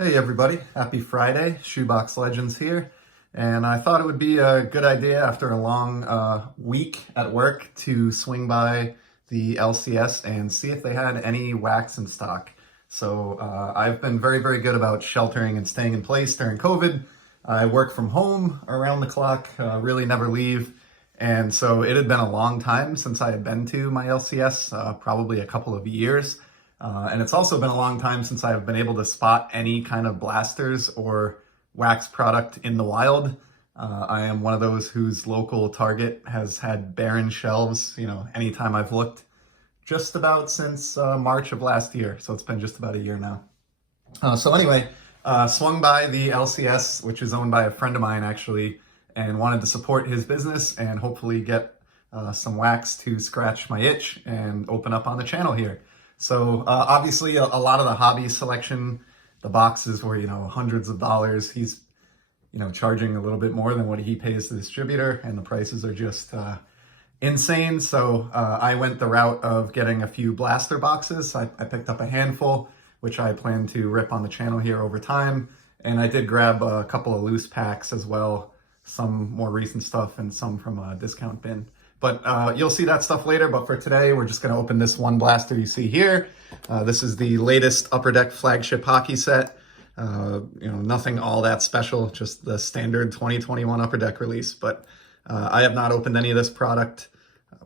Hey everybody, happy Friday, Shoebox Legends here. And I thought it would be a good idea after a long week at work to swing by the LCS and see if they had any wax in stock. So I've been very good about sheltering and staying in place during COVID. I work from home around the clock, really never leave. And so it had been a long time since I had been to my LCS, probably a couple of years. And it's also been a long time since I've been able to spot any kind of blasters or wax product in the wild. I am one of those whose local Target has had barren shelves, anytime I've looked, just about since March of last year. So it's been just about a year now. So anyway, swung by the LCS, which is owned by a friend of mine actually, and wanted to support his business and hopefully get some wax to scratch my itch and open up on the channel here. So obviously a lot of the hobby selection, the boxes were, hundreds of dollars. He's, charging a little bit more than what he pays the distributor, and the prices are just insane. So I went the route of getting a few blaster boxes. I picked up a handful, which I plan to rip on the channel here over time. And I did grab a couple of loose packs as well, some more recent stuff and some from a discount bin. But you'll see that stuff later. But for today, we're just going to open this one blaster you see here. This is the latest Upper Deck flagship hockey set. Nothing all that special, just the standard 2021 Upper Deck release. But I have not opened any of this product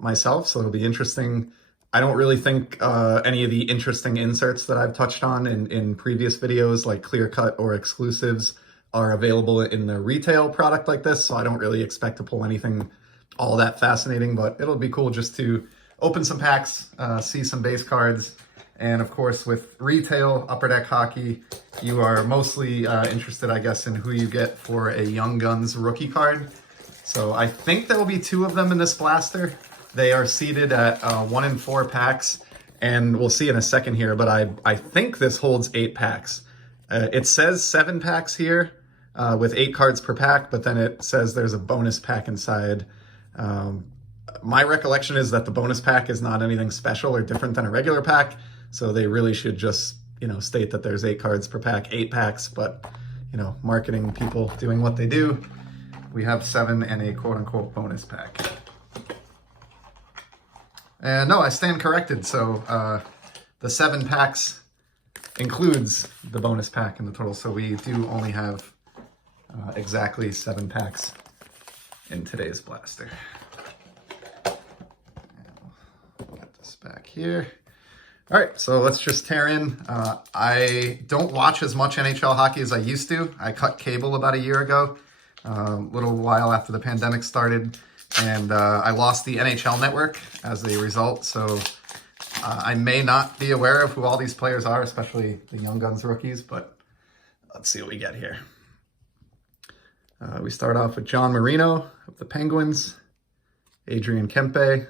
myself, so it'll be interesting. I don't really think any of the interesting inserts that I've touched on in previous videos, like clear cut or exclusives, are available in the retail product like this. So I don't really expect to pull anything all that fascinating, but it'll be cool just to open some packs, see some base cards. And of course, with retail Upper Deck hockey, you are mostly interested, I guess, in who you get for a Young Guns rookie card. So I think there will be 2 of them in this blaster. They are seated at 1 in 4 packs, and we'll see in a second here, but I think this holds 8 packs. It says 7 packs here with 8 cards per pack, but then it says there's a bonus pack inside. My recollection is that the bonus pack is not anything special or different than a regular pack, so they really should just, state that there's 8 cards per pack, 8 packs, but, marketing people doing what they do. We have 7 and a quote-unquote bonus pack. And no, I stand corrected, so the 7 packs includes the bonus pack in the total, so we do only have exactly 7 packs in today's blaster. And we'll get this back here. All right, so let's just tear in. I don't watch as much NHL hockey as I used to. I cut cable about a year ago, a little while after the pandemic started, and I lost the NHL network as a result. So I may not be aware of who all these players are, especially the Young Guns rookies, but let's see what we get here. We start off with John Marino of the Penguins, Adrian Kempe,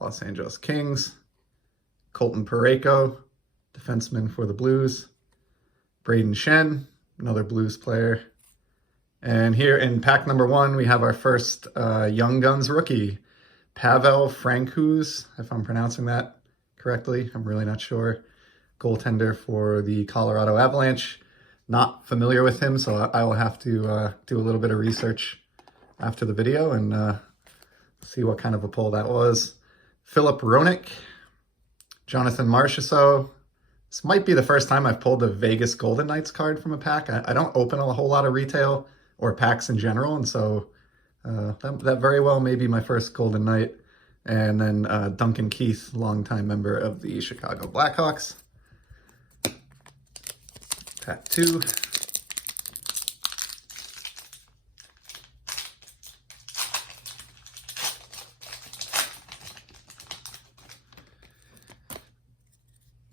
Los Angeles Kings, Colton Parayko, defenseman for the Blues, Braden Shen, another Blues player. And here in pack number 1, we have our first Young Guns rookie, Pavel Francouz, if I'm pronouncing that correctly. I'm really not sure. Goaltender for the Colorado Avalanche. Not familiar with him, so I will have to do a little bit of research after the video and see what kind of a pull that was. Philip Roenick, Jonathan Marchessault. This might be the first time I've pulled a Vegas Golden Knights card from a pack. I don't open a whole lot of retail or packs in general, and so that very well may be my first Golden Knight. And then Duncan Keith, longtime member of the Chicago Blackhawks. Pack 2.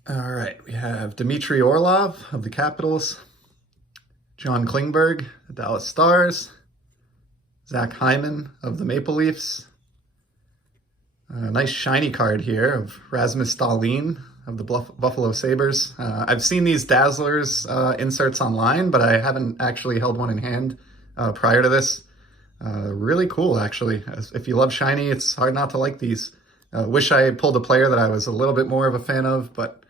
All right, we have Dmitry Orlov of the Capitals, John Klingberg, the Dallas Stars, Zach Hyman of the Maple Leafs. A nice shiny card here of Rasmus Dahlin of the Buffalo Sabres. I've seen these Dazzlers inserts online, but I haven't actually held one in hand prior to this. Really cool, actually. If you love shiny, it's hard not to like these. Wish I pulled a player that I was a little bit more of a fan of, but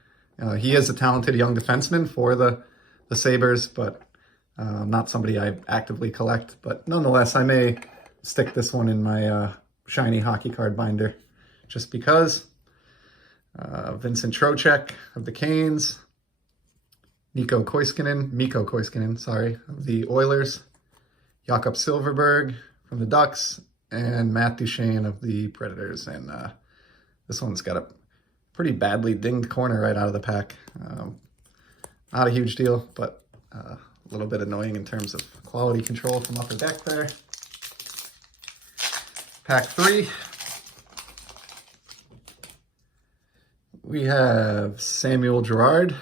he is a talented young defenseman for the the Sabres, but not somebody I actively collect. But nonetheless, I may stick this one in my shiny hockey card binder just because. Vincent Trocheck of the Canes. Mikko Koiskinen, sorry, of the Oilers. Jakob Silfverberg from the Ducks. And Matt Duchene of the Predators. And this one's got a pretty badly dinged corner right out of the pack. Not a huge deal, but a little bit annoying in terms of quality control from upper deck there. Pack 3. We have Samuel Girard.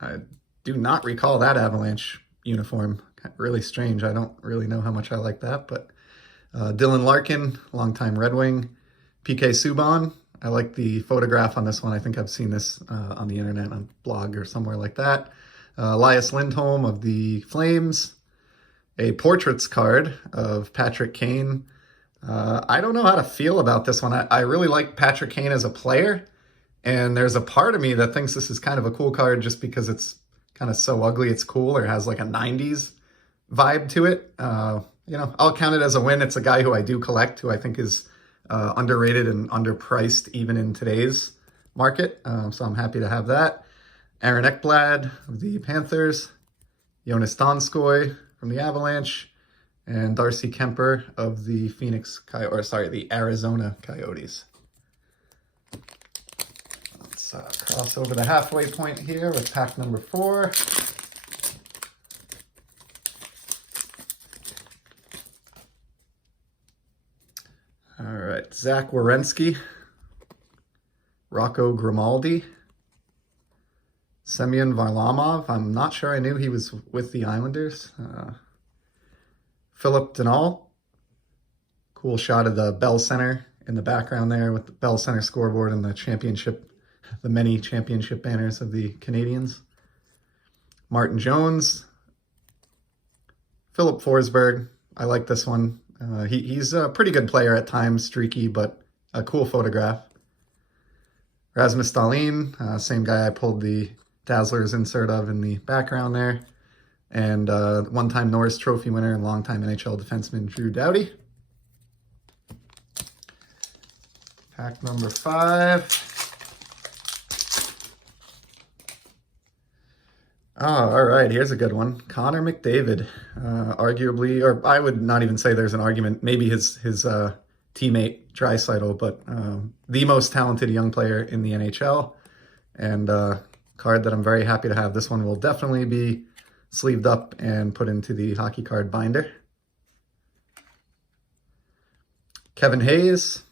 I do not recall that Avalanche uniform. Really strange. I don't really know how much I like that, but Dylan Larkin, longtime Red Wing. PK Subban. I like the photograph on this one. I think I've seen this on the internet, on a blog or somewhere like that. Elias Lindholm of the Flames. A portraits card of Patrick Kane. I don't know how to feel about this one. I really like Patrick Kane as a player, and there's a part of me that thinks this is kind of a cool card just because it's kind of so ugly it's cool, or has like a 90s vibe to it. You know, I'll count it as a win. It's a guy who I do collect, who I think is underrated and underpriced even in today's market. So I'm happy to have that. Aaron Ekblad of the Panthers. Jonas Donskoy from the Avalanche. And Darcy Kemper of the the Arizona Coyotes. Let's cross over the halfway point here with pack number 4. All right, Zach Werenski, Rocco Grimaldi, Semyon Varlamov. I'm not sure I knew he was with the Islanders. Philip Denault. Cool shot of the Bell Center in the background there with the Bell Center scoreboard and the many championship banners of the Canadiens. Martin Jones. Philip Forsberg. I like this one. He's a pretty good player at times, streaky, but a cool photograph. Rasmus Dahlin, same guy I pulled the Dazzlers insert of in the background there. And one-time Norris Trophy winner and longtime NHL defenseman Drew Doughty. Pack number 5. Oh, all right, here's a good one. Connor McDavid, arguably, or I would not even say there's an argument, maybe his teammate Draisaitl, but the most talented young player in the NHL, and card that I'm very happy to have. This one will definitely be sleeved up and put into the hockey card binder. Kevin Hayes,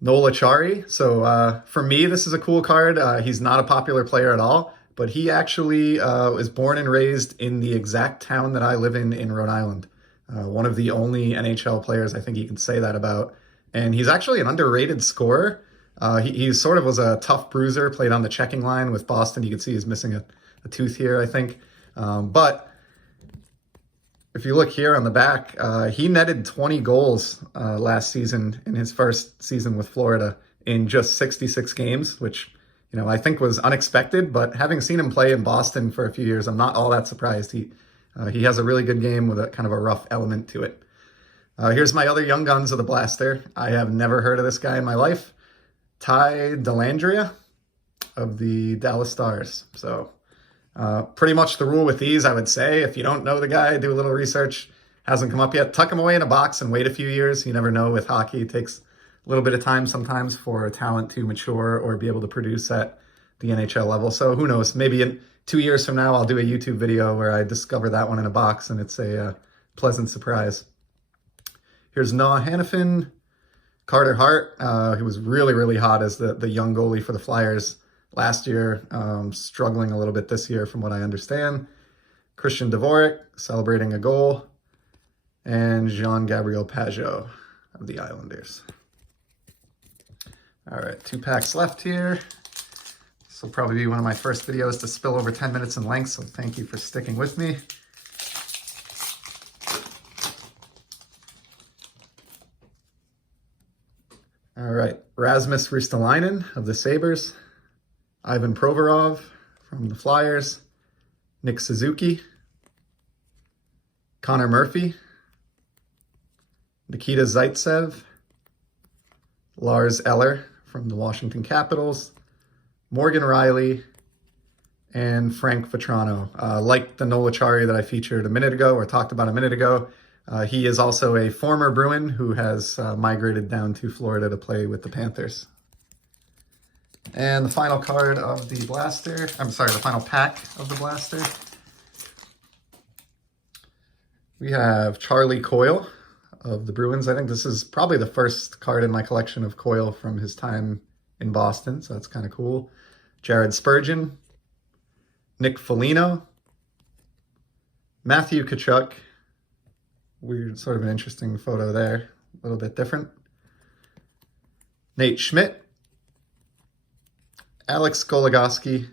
Nola Chari. So for me, this is a cool card. He's not a popular player at all, but he actually was born and raised in the exact town that I live in Rhode Island. One of the only NHL players I think you can say that about. And he's actually an underrated scorer. He sort of was a tough bruiser, played on the checking line with Boston. You can see he's missing a tooth here, I think. But if you look here on the back, he netted 20 goals last season in his first season with Florida in just 66 games, which, you know, I think was unexpected. But having seen him play in Boston for a few years, I'm not all that surprised. He has a really good game with a kind of a rough element to it. Here's my other young guns of the blaster. I have never heard of this guy in my life. Ty Dellandrea of the Dallas Stars. So pretty much the rule with these, I would say, if you don't know the guy, do a little research. Hasn't come up yet, tuck him away in a box and wait a few years. You never know with hockey. It takes a little bit of time sometimes for a talent to mature or be able to produce at the NHL level. So who knows, maybe in 2 years from now, I'll do a YouTube video where I discover that one in a box and it's a pleasant surprise. Here's Noah Hannafin, Carter Hart, who was really, really hot as the young goalie for the Flyers last year, struggling a little bit this year from what I understand. Christian Dvorak, celebrating a goal. And Jean-Gabriel Pageau of the Islanders. All right, 2 packs left here. This will probably be one of my first videos to spill over 10 minutes in length, so thank you for sticking with me. All right, Rasmus Ristolainen of the Sabres, Ivan Provorov from the Flyers, Nick Suzuki, Connor Murphy, Nikita Zaitsev, Lars Eller from the Washington Capitals, Morgan Riley, and Frank Vetrano. Like the Nola Chari that I featured a minute ago, or talked about a minute ago, he is also a former Bruin who has migrated down to Florida to play with the Panthers. And the final card of the blaster, the final pack of the blaster. We have Charlie Coyle of the Bruins. I think this is probably the first card in my collection of Coyle from his time in Boston, so that's kind of cool. Jared Spurgeon, Nick Foligno, Matthew Tkachuk. Weird, sort of an interesting photo there, a little bit different. Nate Schmidt, Alex Goligoski,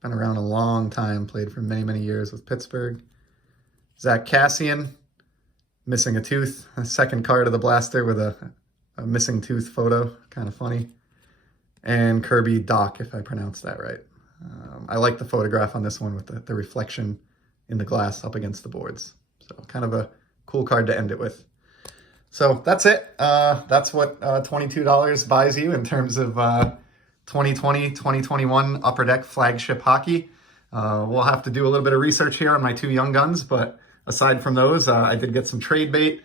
been around a long time, played for many, many years with Pittsburgh. Zach Kassian, missing a tooth, a second card of the blaster with a missing tooth photo, kind of funny. And Kirby Dach, if I pronounced that right. I like the photograph on this one with the reflection in the glass up against the boards. So kind of a cool card to end it with. So that's it. That's what $22 buys you in terms of 2020-2021 Upper Deck flagship hockey. We'll have to do a little bit of research here on my two young guns, but aside from those, I did get some trade bait,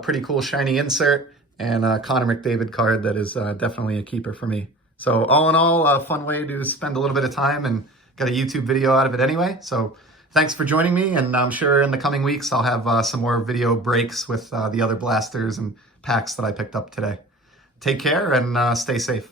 pretty cool shiny insert, and a Connor McDavid card that is definitely a keeper for me. So all in all, a fun way to spend a little bit of time, and got a YouTube video out of it anyway. So thanks for joining me, and I'm sure in the coming weeks I'll have some more video breaks with the other blasters and packs that I picked up today. Take care and stay safe.